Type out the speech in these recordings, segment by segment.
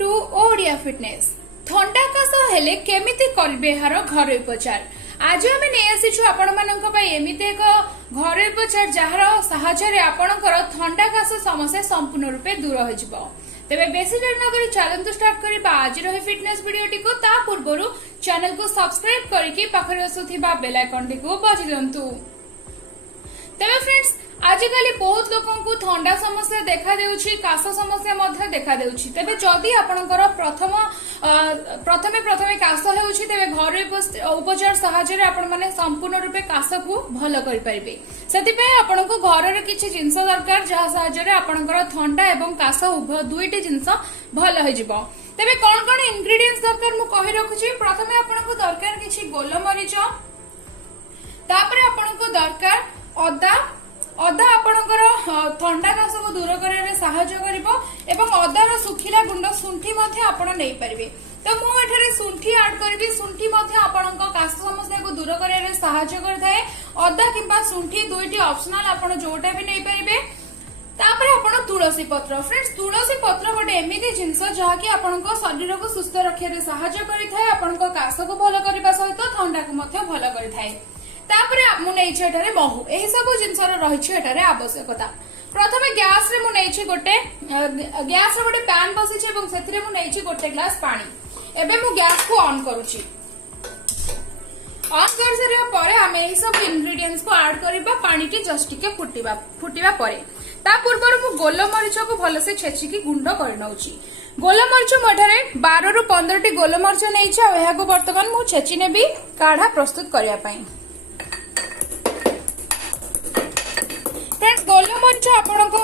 To Odia fitness. थंडा काश हेले केमिति करबे हार घर उपचार। आज आम नहीं आसीचु आपण मानक पई एमिति एक घर उपचार जार साहाय्य आपणकर थंडा काश समस्या संपूर्ण रूपे दूर हो जिवो। तेबे बेसी देर न करी चैनल स्टार्ट करिबा आज रही फिटनेस वीडियोटी को ता पूर्वरु चैनल को सब्सक्राइब करिकि पाखरे आसुथिबा बेल आइकन टी को बजि दियंतु। तेबे फ्रेंड्स आजिकाली बहुत लोगों को थंडा समस्या देखा देउछि, काश समस्या मध्य देखा देउछि। तेबे जदि आपणकर प्रथमे काश हेउछि तेबे घर उपचार सहायता आपण माने संपूर्ण रूपे काश को भलो करि परिबे। सेति पय आपनको घर रे किछि जिंस दरकार जहा सहायता आपणकर थंडा एवं काश उभय दुईटी जिंस भलो हो जिवो। तेबे कोन कोन इंग्रेडिएंट्स दरकार मु कहि रखुछि। प्रथमे आपनको दरकार किछि गोलमरीच, तापरे आपनको दरकार अदा। अदा आपणकर थंडा काश को दूर करे साहाय्य करिवो एवं अदार सुखिला गुंड सुंठी मध्ये आपण नै परिबे। तो मु एठारे सुंठी ऐड करबी। सुंठी मध्ये आपणक काश समस्या को दूर करे साहाय्य करथाय। अदा किंबा सुंठी दुईटी ऑप्शनल आपण जोटा भी नै परिबे। तापरे आपण तुलसी पत्र। फ्रेंड्स तुलसी पत्र गोटे एमिति जिंस जहा कि आपणक शरीर को सुस्थ रखिया साहाय्य करिथाय। आपणक काश को भलो करबा सहित थंडा को मध्ये भलो करिथाय। तापरे मु नेछि एठारे महू। एही सब जिंसर रहिछि एठारे आवश्यकता। प्रथमे गैस रे मु नेछि गोटे पैन बसिछि एवं सेथिरे मु नेछि गोटे ग्लास पानी। एबे मु गैस को ऑन करूछि। ऑन कर सरिया परे हम एही सब इंग्रेडिएंट्स को ऐड करबा। पानी की जस्ट टिके फुटिबा परे ता पूर्व मु गोलमरीच को भलो से छेछि की गुंड कर नउछि। गोलमरीच मठारे 12 रु 15 टी गोलमरीच नेछि आ एहा को वर्तमान मु छेछि नेबी काढ़ा प्रस्तुत करिया पई। फ्रेंड्स गोलमरीच आपणको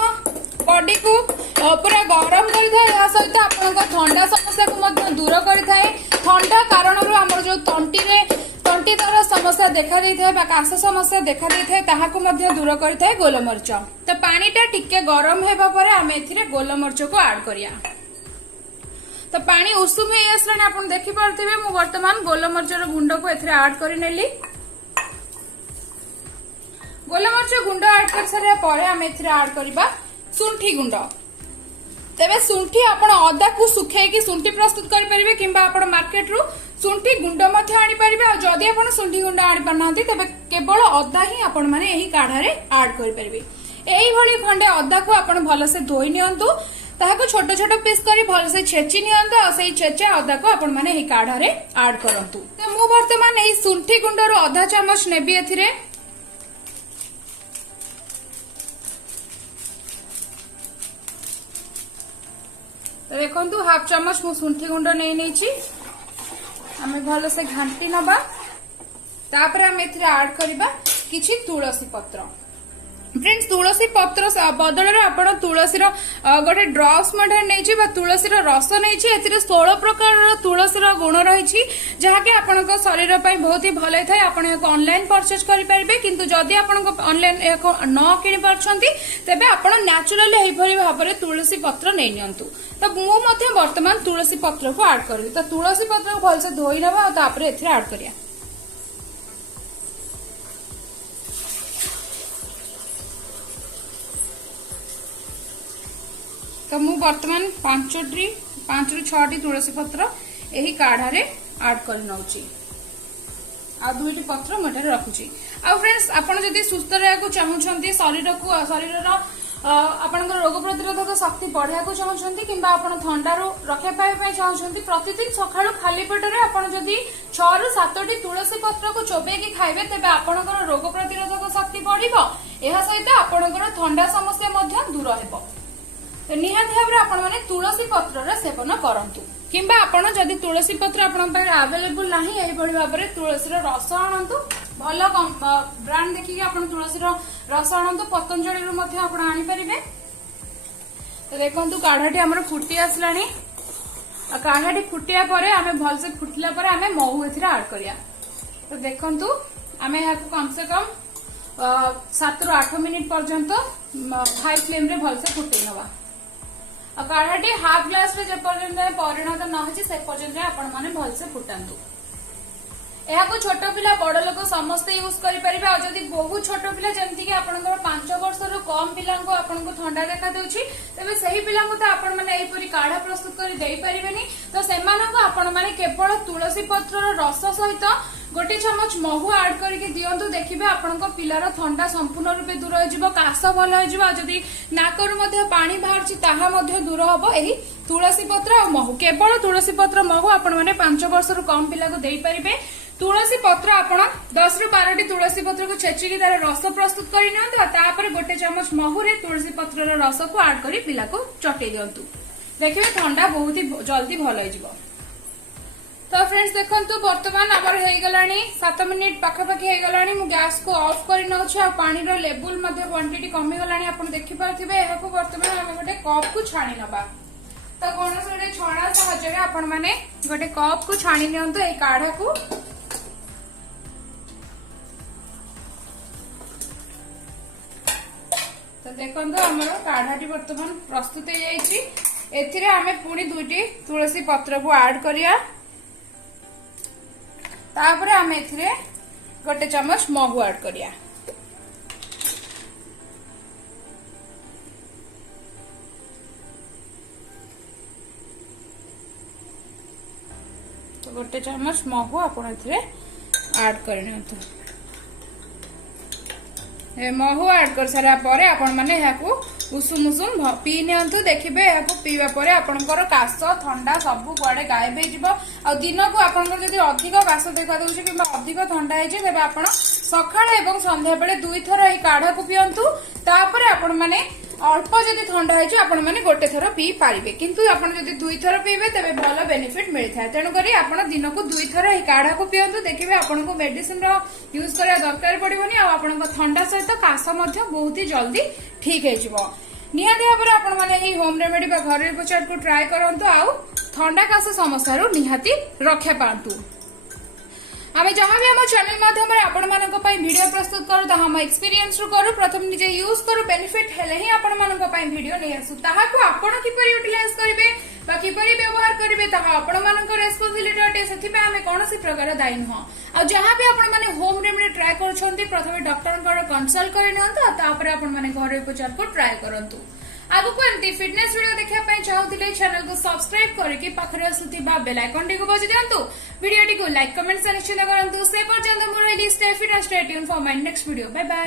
बॉडी को पूरा गरम करिथाय। या सहित आपणको थंडा समस्या को मध्य दूर करिथाय। थंडा कारणरू हमर जो तंटी द्वारा समस्या देखा देइथाय बा काश समस्या देखा देइथाय ताहा को मध्य दूर करिथाय गोलमरीच। तो पानीटा टिके गरम हेबा परे हम एथिरे गोलमरीच को ऐड करिया। तो पानी उषुम हे आसलानी आपण देखि पारथिबे। मु वर्तमान गोलमरीचर गुंड को एथिरे ऐड करि नेली। गोलमरीच गुंड ऐड कर सारे परे हम एथिरे ऐड करबा सुंठी गुंड। तेबे सुंठी आपण अदा को सुखे की सुंठी प्रस्तुत करि परिबे किंबा आपण मार्केट रु सुंठी गुंड मध्ये आनि परिबे। आ जदि आपण सुंठी गुंड आनि पनांती तेबे केवल अदा ही आपण माने एही काढ़ा रे ऐड करि परिबे। एही भली खंडे अदा को आपण भलो से धोई नियंतु। ताहाको छोट छोट पीस करी भलो से छेची नियंतु। आ सेही छेचा अदा को आपण माने एही काढ़ा रे ऐड करंतु। तो मु वर्तमान एही सुंठी गुंड रो आधा चम्मच नेबी एथिरे। तो देखो हाफ चम्मच मु सुंठी गुंड नहीं नेछि। हमें भलो से घांटी नबा। तापर हम एथिरे ऐड करबा किछि तुलसी पत्र। फ्रेंड्स तुलसी पत्र बदल रे आपण तुलसी रो गोटे ड्रॉप्स मठे नेछि बा तुलसी रो रस नेछि। एथिरे 16 प्रकार रो तुलसी रो गुण रहिछि जहा कि आपनको शरीर पई बहुत ही भले थाय। आपण एक ऑनलाइन परचेज करि परिबे। किंतु जदि आपनको ऑनलाइन एक न किनि परछंती तेबे आपण नेचुरली एही भली भाबरे तुलसी पत्र नै नियंतु। तो मु मध्ये वर्तमान तुलसी पत्र को ऐड करबी। तो तुलसी पत्र को भल से धोई नबा आ तापरे एथिरे ऐड करिया। तो मु वर्तमान 5 रु 6 तुलसी पत्र एही काढ़ा रे ऐड कर नउची। आ दुईटी पत्र मठारे रखुची। आ फ्रेंड्स आपण जदी सुस्थ रहया को चाहुछंती शरीर आपण रोग प्रतिरोधक शक्ति बढ़िया को चाहते किंबा आपण थंडारू रक्षा पाइबा चाहते प्रतिदिन सकाळु खाली पेटरे आपण जदी 6 रु 7 टी तुलसी पत्र को चोबेकी खाइबे तेबे आपणकर रोग प्रतिरोधक शक्ति बढ़िबो। एहा सहित आपणकर थंडा समस्या मध्य दूर हेबो। तो निहाती भाबरे आपण माने तुलसी पत्र रे सेवन करंतु। किंबा आपण जदी तुलसी पत्र आपण पाखे अवेलेबल नाही एही भली भाबरे तुलसी रो रस आणंतु। भलो ब्रांड देखि आपण तुलसी रो रस आणंतु। पतंजलि रो मध्ये आपण आनि परिबे। तो देखंतु काढ़ाटी हमर फुटी आसलानी। काढ़ाटी फुटिया परे हमें भल से फुटला परे हमें महू एथिरा ऐड करिया। तो देखंतु हमें या कम से कम 7 रु 8 मिनिट पर्यंत हाई फ्लेम रे भल से फुटै नबा। काढ़ाटी हाफ ग्लास रे जे पर्यंत परिणत न होछि से पर्यंत आपण माने भल से फुटांतु। यहाँ छोट पिला बड़ लोक समस्ते यूज करेंगे। और जदि बहुत छोट पिला जमती कि आपंकर 5 वर्ष कम पिला आपको थंडा देखा दूसरी तेज से पिला तो आपण मैंने यहपरी काढ़ा प्रस्तुत कर दे पारे। तो से आपण मैंने केवल तुलसी पत्र रस सहित गोटे चमच महू आड करके दिंतु। देखिए आपंक पिलार थंडा संपूर्ण रूपे दूर हो, काश भल हो, जदि नाकर पानी बाहर दूर हम यही तुलसी पत्र और महू। केवल तुलसी पत्र महू आपण मैंने 5 वर्ष कम पिला को दे पारे। तुलसी पत्र आपण 10 ରୁ 12टी तुलसी पत्र को छेचिकी तार रस प्रस्तुत कर गोटे चमच महू रे तुलसी पत्र रस को आड कर पिला को चटे दिंतु। देखिए थंडा बहुत ही जल्दी भल हो। तो फ्रेंड्स देखंतु वर्तमान आमर हो गलानी 7 मिनिट पाखापाखि हो गलानी। मु गैस को ऑफ कर नउछि आ पानी रो लेवल मध्ये क्वांटिटी कमी गलानी आपण देखि पारथिबे। एहा को वर्तमान हम गोटे कप को छाणी नबा। तो कोनस गोटे छणा सहायता रे आपण माने गोटे कप को छाणी नियंतु ए काढ़ा को। तो देखंतु हमर काढ़ाटी वर्तमान प्रस्तुत हो जाईछि। एथिरे आमे पुणी 2टी तुलसी पत्र को ऐड करिया। तापरे आम एथिरे गोटे चमच महू ऐड करिया। तो गोटे चमच महू आपण एथिरे ऐड करनियंतु। महू ऐड कर सारा परे आपण माने याकू उषुम उषुम पी नियंतु। देखिबे याकू पीवा परे आपनकर काश ठंडा सब कुआडे गायब हो जिवो। आ दिन को आपनकर जदि अधिक काश देखा दउछि किबा अधिक ठंडा हे जे तबे आपण सकाळे एवं संध्या बेले 2 थर ए काढ़ा को पियंतु। तापरे आपण माने अल्प जदि ठंडा है आपण माने गोटे थर पी पारिबे। किंतु आपण जदि 2 थर पीबे तबे भलो बेनिफिट मिलथाय। तेनु करी आपण दिन को 2 थर ए काढ़ा को पियंतु। देखिबे आपण को मेडिसिन रो यूज करिया दरकार पड़िबोनी। आ आपण को ठंडा सहित काश मध्ये बहुत ही जल्दी ठीक हे जिवो। निहाती भाबरे आपण माने एही होम रेमेडी बा घरेलू उपचार को ट्राई करंतु। आ ठंडा काश समस्या रो निहाती रक्षा पांतु। आमे जहाँ भी हम चैनल माध्यम आपण मानक पई वीडियो प्रस्तुत करू ता हम एक्सपीरियंस रू करू। प्रथम निजे यूज करू बेनिफिट हेले ही आपण मानक पई वीडियो नै आसु। ताहा को आपण किपरि यूटिलाइज करिवे बा किपरि व्यवहार करिवे ताहा आपण मानक रेस्पोंसिबिलिटी अटे। सेथि पे आमे कोनोसी प्रकार दायी नह। आ जहाँ भी आपण माने होम रेमेडी ट्राई करछंती प्रथमे डॉक्टर को कंसल्ट करि नियंतु। तापर आपण माने घर उपचार को ट्राई करंतु। आगु को एमती फिटनेस वीडियो देखिया पई चाहूतिले चैनल को सब्सक्राइब करके पाखरे आसुतिबा बेल आइकन टी को बजि दियंतु। वीडियो टी को लाइक कमेंट से निश्चित करंतु। से पर्यंत मोर stay fit and stay tuned for my next video. Bye bye.